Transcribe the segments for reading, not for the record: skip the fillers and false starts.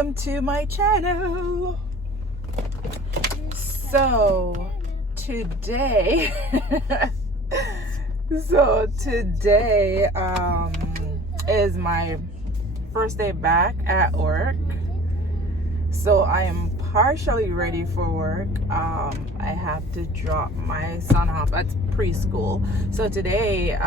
welcome to my channel. So today is my first day back at work, so I am partially ready for work. I have to drop my son off at preschool, so today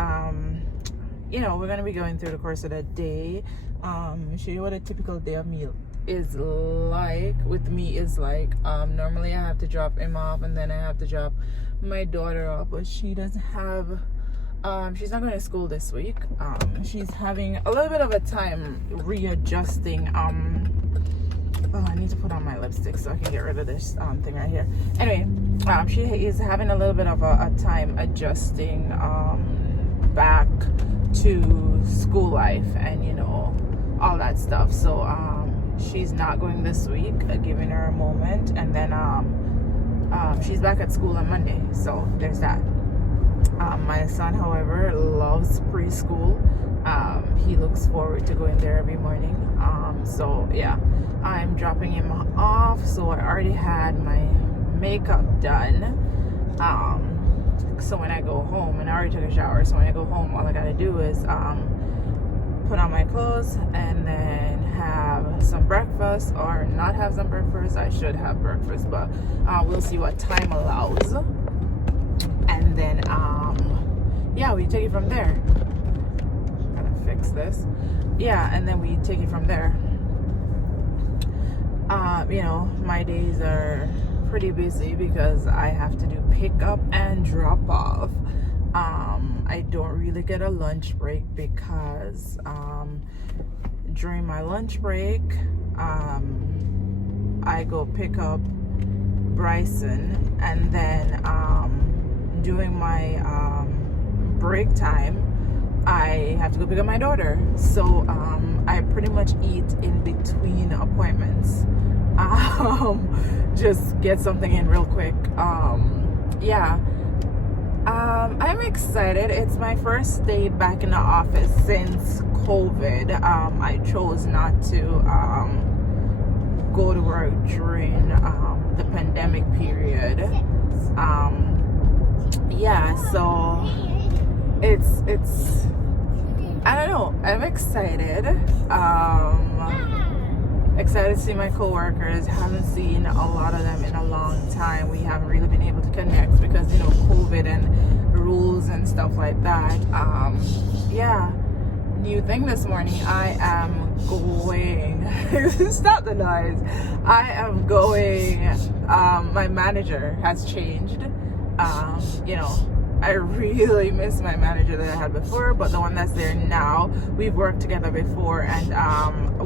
we're going to be going through the course of the day, show you what a typical day of me is like. With me is like, normally I have to drop him off and then I have to drop my daughter off, but she doesn't have, she's not going to school this week. She's having a little bit of a time readjusting. I need to put on my lipstick so I can get rid of this thing right here. Anyway, she is having a little bit of a time adjusting back to school life and all that stuff. So she's not going this week, giving her a moment, and then she's back at school on Monday, so there's that. My son, however, loves preschool. He looks forward to going there every morning. So yeah, I'm dropping him off. So I already had my makeup done. So when I go home, and I already took a shower, so when I go home, all I gotta do is put on my clothes and then have some breakfast, or not have some breakfast. I should have breakfast, but we'll see what time allows. And then we take it from there. Gotta fix this. And then we take it from there. My days are pretty busy because I have to do pick up and drop off. I don't really get a lunch break because during my lunch break I go pick up Bryson, and then during my break time I have to go pick up my daughter. So I pretty much eat in between appointments. Just get something in real quick. I'm excited. It's my first day back in the office since COVID. I chose not to go to work during the pandemic period. So it's I don't know, I'm excited. Excited to see my co-workers. Haven't seen a lot of them in a long time. We haven't really been able to connect because COVID and rules and stuff like that. New thing this morning, I am going stop the noise. I am going, my manager has changed. I really miss my manager that I had before, but the one that's there now, we've worked together before, and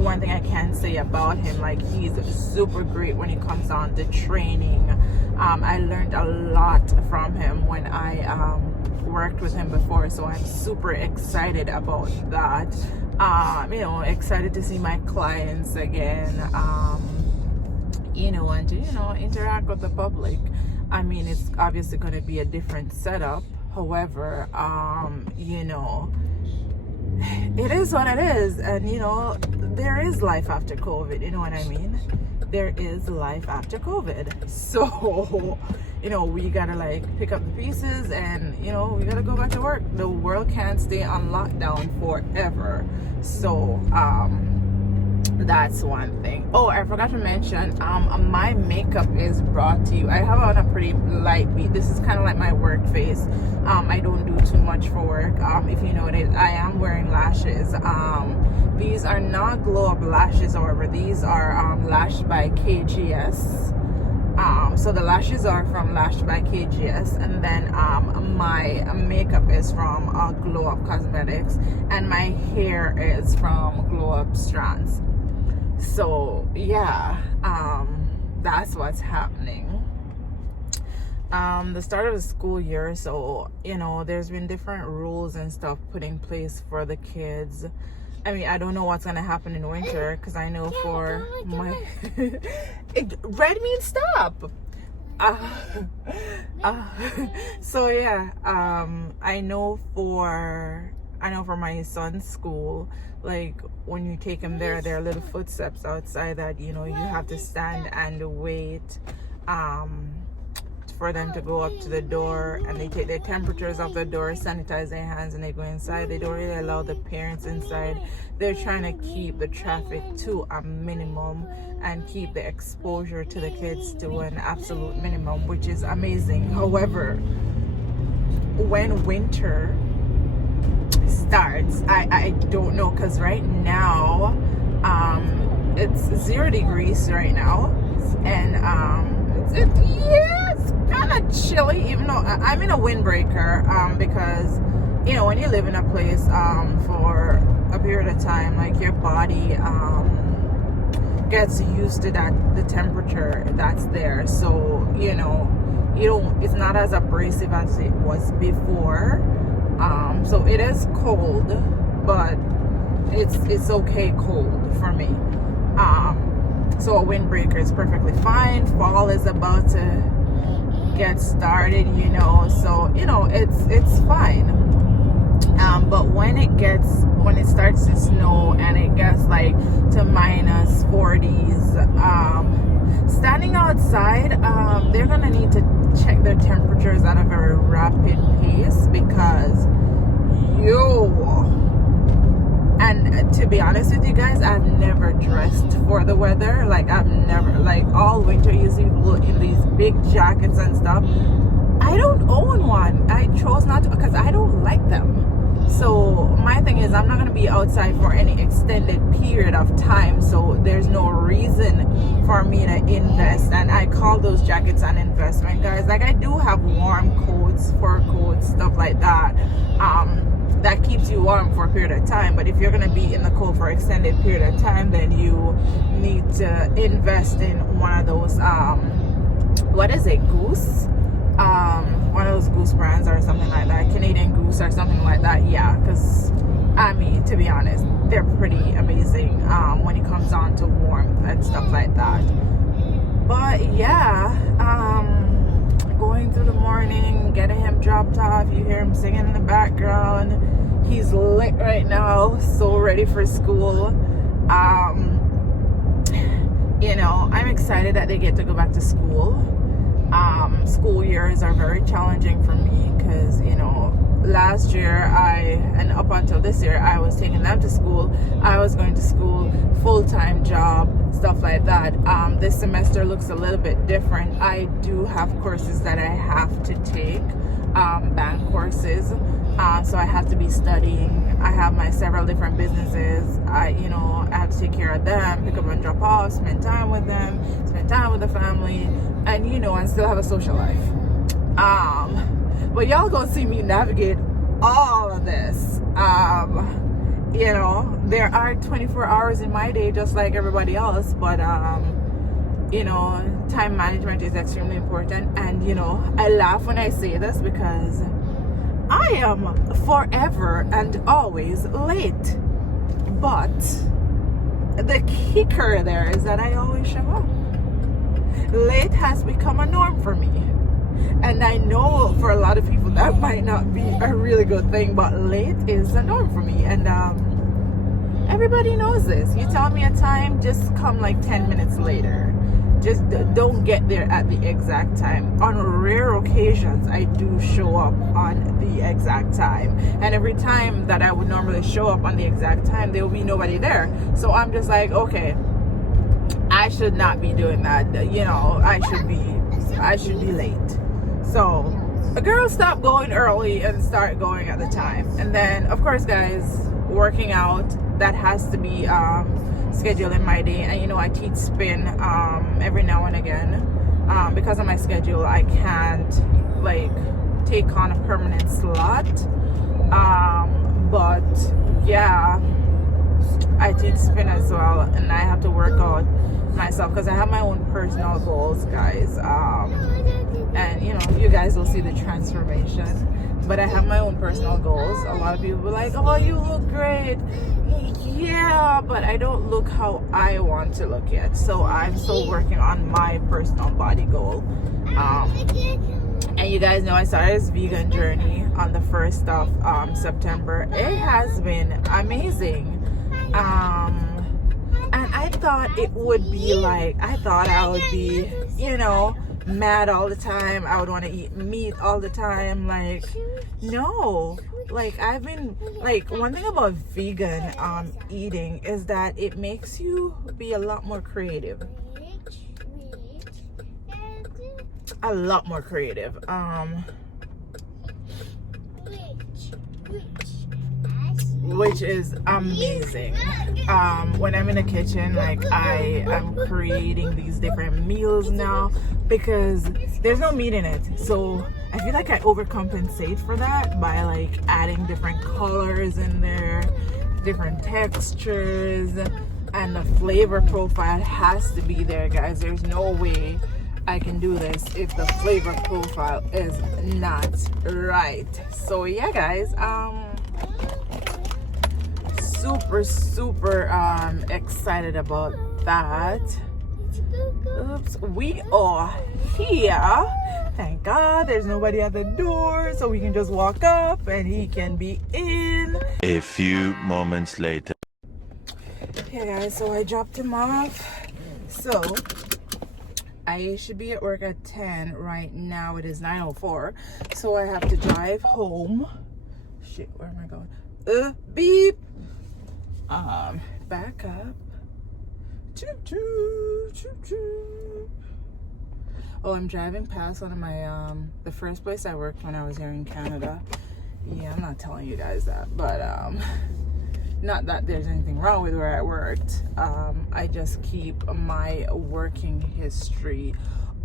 one thing I can say about him, like, he's super great when it comes on to training. I learned a lot from him when I worked with him before, so I'm super excited about that. Excited to see my clients again, and to interact with the public. I mean, it's obviously going to be a different setup. However, it is what it is. And, there is life after COVID. You know what I mean? There is life after COVID. So, we got to pick up the pieces and, we got to go back to work. The world can't stay on lockdown forever. So, that's one thing. Oh, I forgot to mention, my makeup is brought to you. I have on a pretty light beat. This is kind of like my work face. I don't do too much for work. If you notice, I am wearing lashes. These are not glow up lashes, however. These are lashed by KGS. So the lashes are from Lashed by KGS, and then my makeup is from Glow Up Cosmetics, and my hair is from Glow Up Strands. So that's what's happening. The start of the school year, so there's been different rules and stuff put in place for the kids. I mean, I don't know what's gonna happen in winter, because I know for my red means stop. I know for I know for my son's school, like when you take him there, there are little footsteps outside that, you know, you have to stand and wait for them to go up to the door, and they take their temperatures off the door, sanitize their hands, and they go inside. They don't really allow the parents inside. They're trying to keep the traffic to a minimum and keep the exposure to the kids to an absolute minimum, which is amazing. However, when winter starts, I don't know, because right now it's 0 degrees right now, and it's kind of chilly, even though I'm in a windbreaker, because, you know, when you live in a place for a period of time, like your body gets used to the temperature that's there, so you know, it's not as abrasive as it was before. So it is cold, but it's okay cold for me. So a windbreaker is perfectly fine. Fall is about to get started, you know, so you know it's fine. But when it starts to snow and it gets like to minus 40s, standing outside, they're gonna need to check their temperatures at a very rapid pace, because and to be honest with you guys, I've never dressed for the weather. Like I've never, like all winter you see people in these big jackets and stuff. I don't own one. I chose not to because I don't like them. So my thing is, I'm not going to be outside for any extended period of time, so there's no reason for me to invest. And I call those jackets an investment, guys. Like I do have warm coats, fur coats, stuff like that, that keeps you warm for a period of time. But if you're going to be in the cold for an extended period of time, then you need to invest in one of those what is it, Goose, one of those Goose brands or something like that, Canadian Goose or something like that. Yeah, because I mean, to be honest, they're pretty amazing when it comes on to warmth and stuff like that. But yeah, going through the morning, getting him dropped off. You hear him singing in the background. He's lit right now, so ready for school. You know, I'm excited that they get to go back to school. School years are very challenging for me because, you know, last year and up until this year, I was taking them to school. I was going to school, full-time job, stuff like that. This semester looks a little bit different. I do have courses that I have to take, bank courses. So I have to be studying. I have my several different businesses. I have to take care of them, pick up and drop off, spend time with them, spend time with the family, and and still have a social life. But y'all gonna see me navigate all of this. There are 24 hours in my day just like everybody else, but time management is extremely important. And I laugh when I say this because I am forever and always late. But the kicker there is that I always show up. Late has become a norm for me. And I know for a lot of people that might not be a really good thing, but late is a norm for me. And everybody knows this. You tell me a time, just come like 10 minutes later. Just don't get there at the exact time. On rare occasions, I do show up on the exact time. And every time that I would normally show up on the exact time, there will be nobody there. So I'm just like, okay, I should not be doing that. I should be late. So a girl stop going early and start going at the time. And then, of course, guys, working out, that has to be scheduled in my day. And I teach spin every now and again. Because of my schedule, I can't take on a permanent slot. But yeah, I teach spin as well, and I have to work out myself because I have my own personal goals, guys. And you guys will see the transformation. But I have my own personal goals. A lot of people be like, "Oh, you look great." Yeah, but I don't look how I want to look yet. So I'm still working on my personal body goal. And you guys know I started this vegan journey on the 1st of September. It has been amazing. And I thought it would be like, I thought I would be, you know, mad all the time. I would want to eat meat all the time. Like, no. Like, I've been, like, one thing about vegan eating is that it makes you be a lot more creative. A lot more creative. Which is amazing. When I'm in the kitchen, like, I am creating these different meals now because there's no meat in it. So I feel like I overcompensate for that by like adding different colors in there, different textures, and the flavor profile has to be there, guys. There's no way I can do this if the flavor profile is not right. So yeah, guys, super excited about that. Oops, we are here. Thank God there's nobody at the door, so we can just walk up and he can be in. A few moments later. Okay guys, so I dropped him off. So I should be at work at 10. Right now it is 9:04, so I have to drive home. Shit, where am I going? Beep. Back up. Choo choo, choo choo. Oh, I'm driving past one of my the first place I worked when I was here in Canada. Yeah, I'm not telling you guys that, but not that there's anything wrong with where I worked. I just keep my working history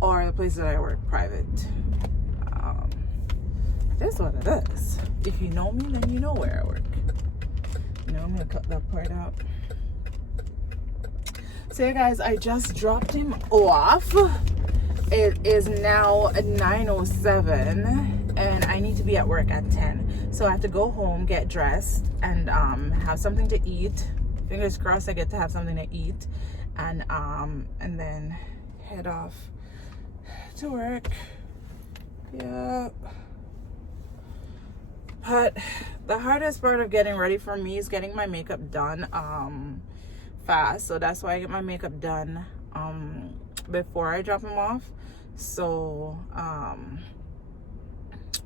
or the places that I work private. That's what it is. If you know me, then you know where I work. You know, I'm gonna cut that part out. So yeah, guys, I just dropped him off. It is now 9:07 and I need to be at work at 10. So I have to go home, get dressed, and have something to eat. Fingers crossed I get to have something to eat, and then head off to work. Yeah. But the hardest part of getting ready for me is getting my makeup done fast. So that's why I get my makeup done before I drop him off. So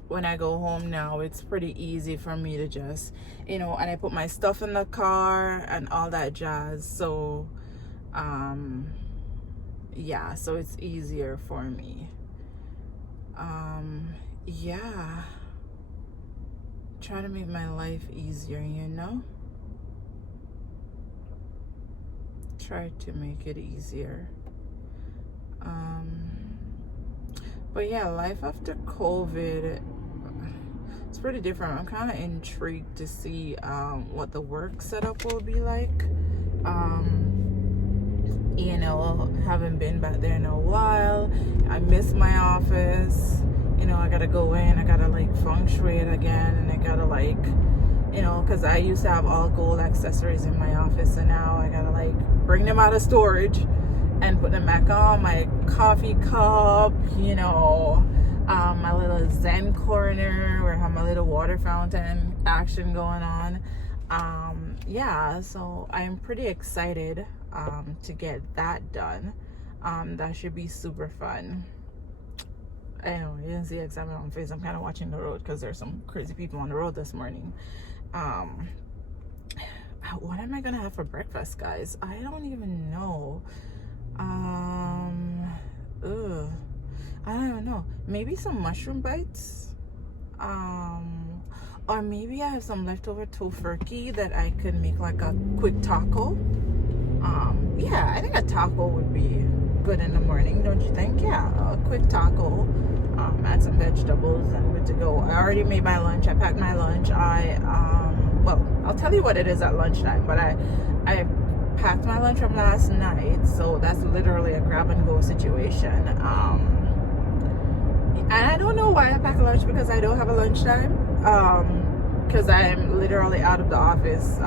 when I go home now, it's pretty easy for me to just, you know, and I put my stuff in the car and all that jazz. So yeah, so it's easier for me. Yeah, try to make my life easier, you know, try to make it easier. But yeah, life after COVID, it's pretty different. I'm kind of intrigued to see what the work setup will be like. You know, haven't been back there in a while. I miss my office. You know, I gotta go in, I gotta like feng shui it again, and I gotta like, you know, because I used to have all gold accessories in my office, and now I gotta like bring them out of storage and put them back on. My coffee cup, you know, my little zen corner where I have my little water fountain action going on. Yeah, so I'm pretty excited to get that done. That should be super fun. I know you didn't see the excitement on my face. I'm kind of watching the road because there's some crazy people on the road this morning. What am I gonna have for breakfast, guys? I don't even know. I don't even know. Maybe some mushroom bites. Or maybe I have some leftover tofurkey that I could make like a quick taco. Yeah, I think a taco would be good in the morning, don't you think? Yeah, a quick taco. Add some vegetables and good to go. I already made my lunch. I packed my lunch. Well, I'll tell you what it is at lunchtime, but I packed my lunch from last night, so that's literally a grab and go situation. And I don't know why I pack lunch, because I don't have a lunchtime. Because I'm literally out of the office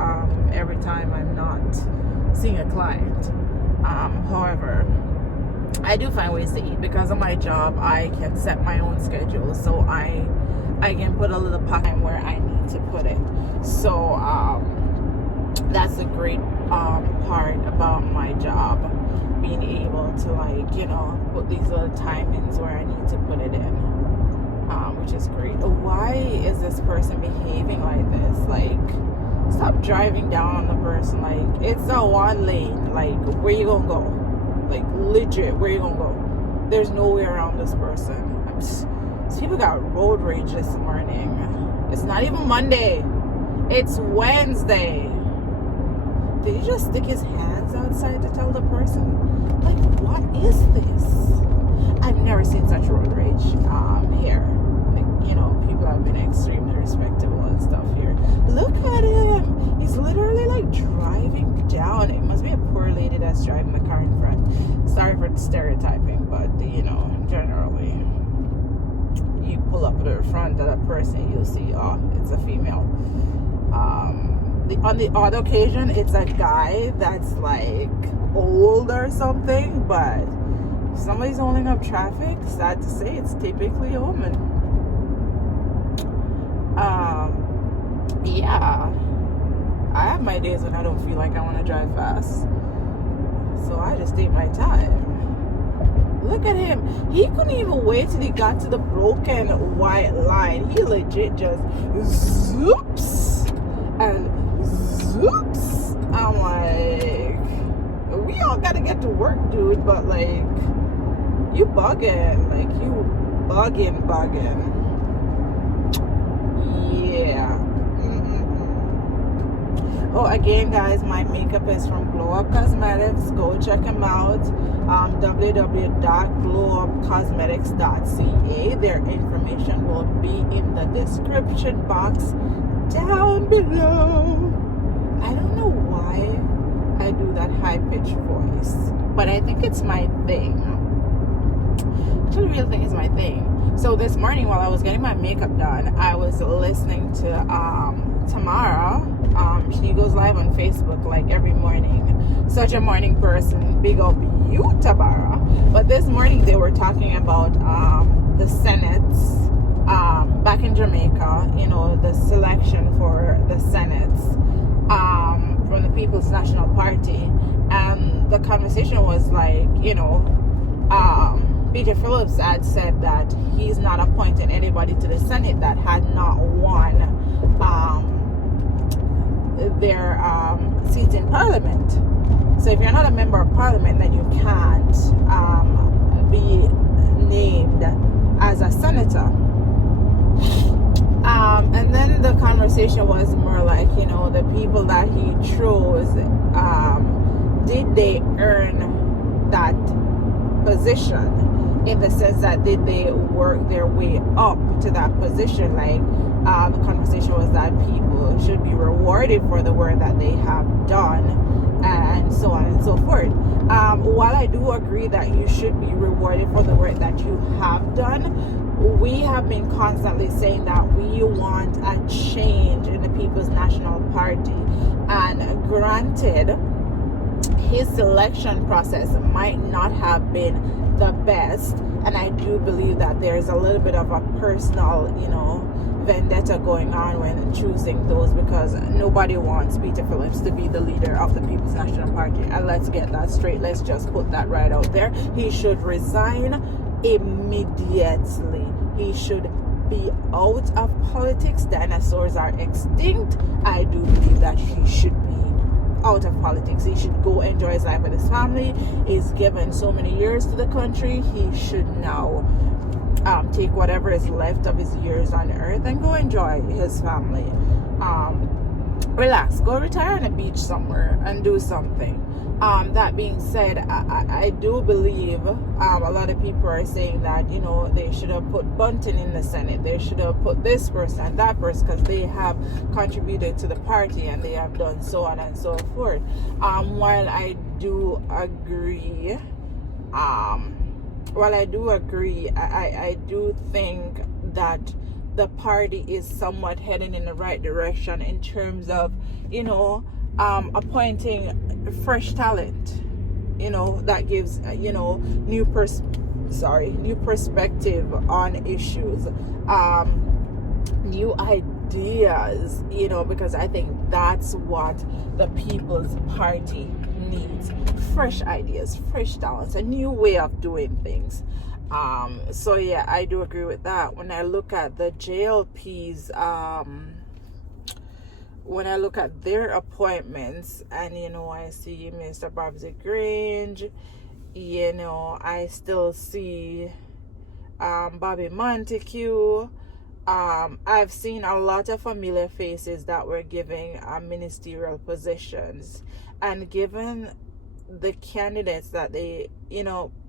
every time I'm not seeing a client. However, I do find ways to eat because of my job. I can set my own schedule, so I can put a little pocket where I need to put it. So that's the great part about my job, being able to, like, you know, put these little timings where I need to put it in, which is great. Why is this person behaving like this? Like, stop driving down on the person. Like, it's a one lane. Like, where you gonna go? Like, legit, where you gonna go? There's no way around this person. These people got road rage this morning. It's not even Monday. It's Wednesday. Did he just stick his hands outside to tell the person? Like, what is this? I've never seen such road rage here. Like, you know, people have been extremely respectable and stuff here. Look at him. He's literally like driving down. It must be a poor lady that's driving the car in front. Sorry for stereotyping, but you know, generally, you pull up to the front of the person, you'll see, oh, it's a female. On the odd occasion, it's a guy that's like old or something, but if somebody's holding up traffic, sad to say, it's typically a woman. Yeah, I have my days when I don't feel like I want to drive fast, so I just take my time. Look at him. He couldn't even wait till he got to the broken white line. He legit just zoops and zoops. I'm like, we all gotta get to work, dude, but like, you bugging. Like, you bugging. Yeah. Oh, again, guys, my makeup is from Glow Up Cosmetics. Go check them out. www.glowupcosmetics.ca. Their information will be in the description box down below. I don't know why I do that high-pitched voice, but I think it's my thing. Actually, the real thing is my thing. So this morning, while I was getting my makeup done, I was listening to Tamara. She goes live on Facebook like every morning. Such a morning person. Big up you, Tamara. But this morning they were talking about the Senates back in Jamaica. You know, the selection for the Senates from the People's National Party, and the conversation was like, you know, Peter Phillips had said that he's not appointing anybody to the Senate that had not won their seats in Parliament. So if you're not a member of Parliament, then you can't be named as a senator. And then the conversation was more like, you know, the people that he chose, did they earn that position? In the sense that, did they work their way up to that position? Like, the conversation was that people should be rewarded for the work that they have done, and so on and so forth. While I do agree that you should be rewarded for the work that you have done, we have been constantly saying that we want a change in the People's National Party. And granted, his selection process might not have been the best, and I do believe that there's a little bit of a personal, you know, vendetta going on when choosing those, because nobody wants Peter Phillips to be the leader of the People's National Party. And let's get that straight. Let's just put that right out there. He should resign immediately. He should be out of politics. Dinosaurs are extinct. I do believe that he should be out of politics. He should go enjoy his life with his family. He's given so many years to the country. He should now take whatever is left of his years on earth and go enjoy his family. Relax, go retire on a beach somewhere and do something. That being said, I do believe a lot of people are saying that, you know, they should have put Bunton in the Senate. They should have put this person and that person because they have contributed to the party and they have done so on and so forth. While I do agree, I do think that the party is somewhat heading in the right direction in terms of, you know, appointing fresh talent that gives new perspective on issues, new ideas, because I think that's what the People's Party needs: fresh ideas, fresh talents, a new way of doing things. So yeah, I do agree with that. When I look at the JLP's when I look at their appointments, and I see Mr. Babsy Grange, I still see Bobby Montague. I've seen a lot of familiar faces that were giving ministerial positions, and given the candidates that they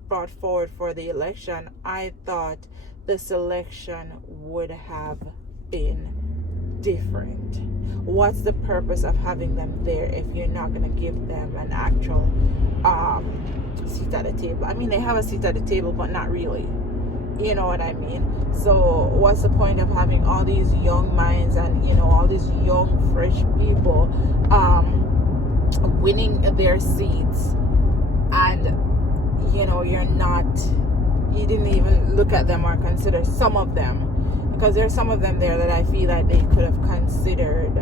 brought forward for the election, I thought the selection would have been different. What's the purpose of having them there if you're not going to give them an actual seat at the table? I mean, they have a seat at the table, but not really. You know what I mean? So what's the point of having all these young minds and all these young fresh people winning their seats, and you didn't even look at them or consider some of them, because there's some of them there that I feel like they could have considered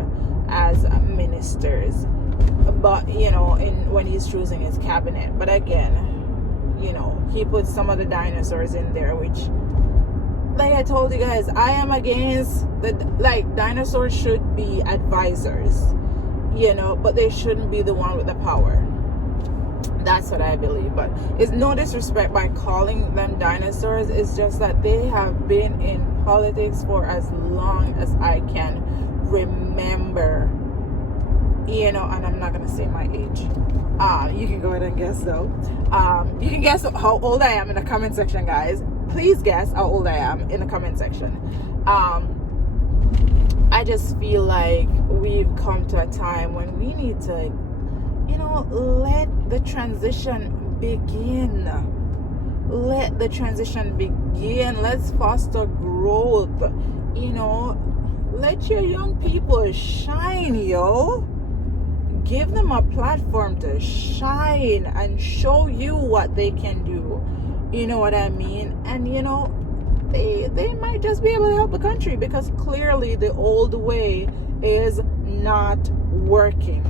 as ministers, but when he's choosing his cabinet. But again, he put some of the dinosaurs in there, which, like I told you guys, I am against dinosaurs should be advisors, but they shouldn't be the one with the power. That's what I believe. But it's no disrespect by calling them dinosaurs. It's just that they have been in politics for as long as I can remember, and I'm not gonna say my age. You can go ahead and guess though. You can guess how old I am in the comment section, guys. Please guess how old I am in the comment section. I just feel like we've come to a time when we need to let the transition begin. Let the transition begin. Let's foster growth. Let your young people shine, Give them a platform to shine and show you what they can do. You know what I mean? And they might just be able to help the country, because clearly the old way is not working.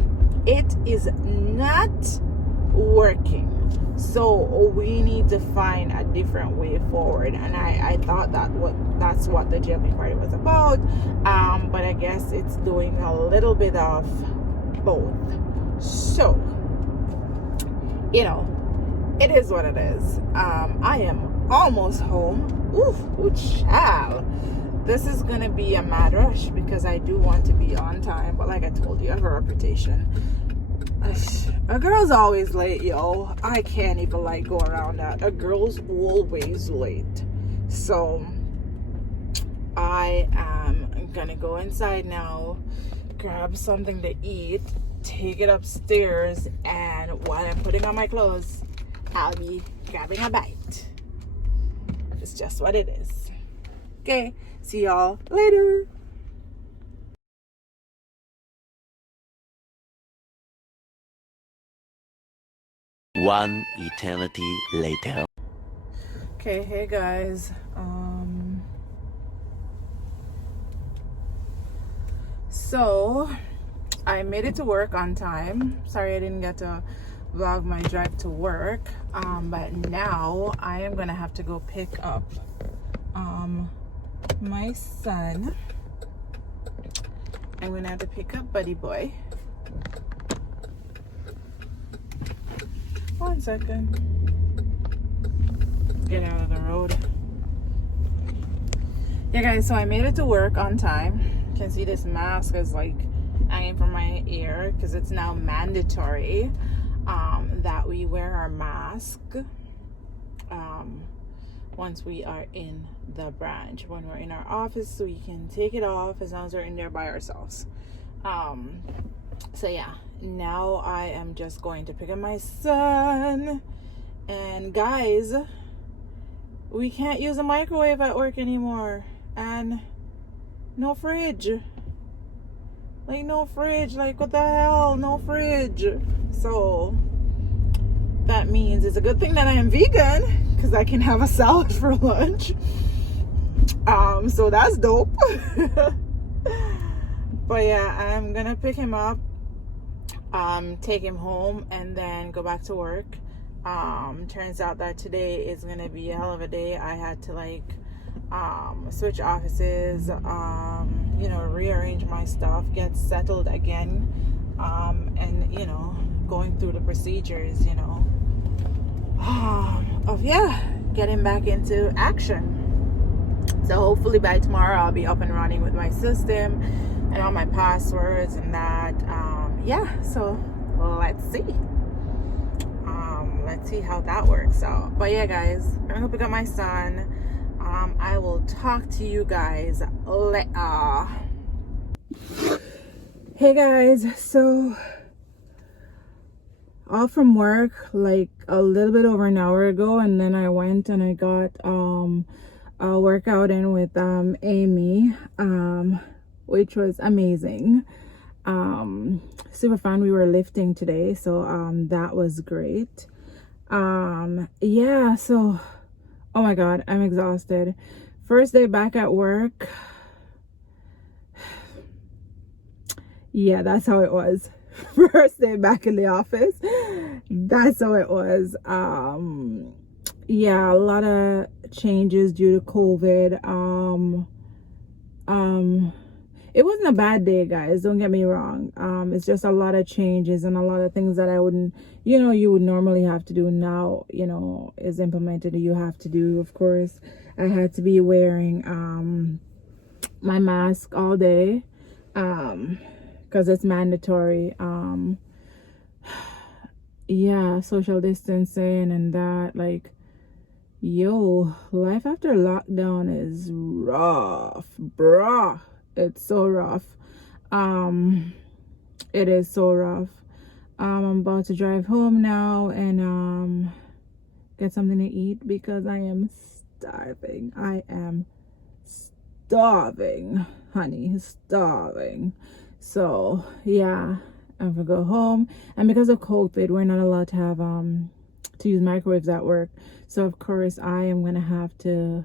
It is not working. So we need to find a different way forward. And I thought that's what the JLP party was about. But I guess it's doing a little bit of both. So, it is what it is. I am almost home. Ooh, child. This is gonna be a mad rush because I do want to be on time, but like I told you, I have a reputation. A girl's always late, I can't even go around that. A girl's always late. So I am gonna go inside now, grab something to eat, take it upstairs, and while I'm putting on my clothes, I'll be grabbing a bite. It's just what it is. Okay, see y'all later. One eternity later. Okay, hey guys. So I made it to work on time. Sorry I didn't get to vlog my drive to work. But now I am gonna have to go pick up my son. I'm gonna have to pick up Buddy Boy. One second. Get out of the road. Yeah guys, so I made it to work on time. You can see this mask is hanging from my ear because it's now mandatory that we wear our mask once we are in the branch. When we're in our office, we can take it off as long as we're in there by ourselves. So yeah, now I am just going to pick up my son. And guys, we can't use a microwave at work anymore, and no fridge. No fridge, what the hell, no fridge. So that means it's a good thing that I am vegan, because I can have a salad for lunch. So that's dope. But yeah, I'm gonna pick him up, take him home, and then go back to work. Turns out that today is gonna be a hell of a day. I had to like switch offices, you know, rearrange my stuff, get settled again, and you know, going through the procedures, you know, of getting back into action. So hopefully by tomorrow I'll be up and running with my system and all my passwords and that. So let's see how that works out. But yeah, guys, I'm gonna pick up my son. I will talk to you guys later. Hey guys, so off from work like a little bit over an hour ago, and then I went and I got a workout in with Amy, which was amazing. Super fun. We were lifting today, so that was great. So oh my god, I'm exhausted. First day back at work. Yeah, that's how it was. First day back in the office. That's how it was. A lot of changes due to COVID. It wasn't a bad day, guys, don't get me wrong. It's just a lot of changes and a lot of things that I wouldn't, you would normally have to do now, is implemented. You have to do, of course. I had to be wearing my mask all day, because it's mandatory. Social distancing and that, like, life after lockdown is rough, bruh. It's so rough. It is so rough. I'm about to drive home now and get something to eat because I am starving. I am starving, honey, starving. So yeah, I'm gonna go home. And because of COVID, we're not allowed to have to use microwaves at work. So of course I am gonna have to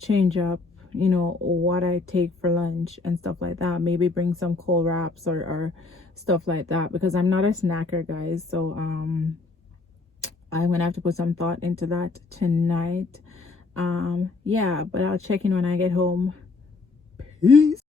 change up, what I take for lunch and stuff like that. Maybe bring some cold wraps or stuff like that, because I'm not a snacker, guys. So I'm gonna have to put some thought into that tonight. But I'll check in when I get home. Peace.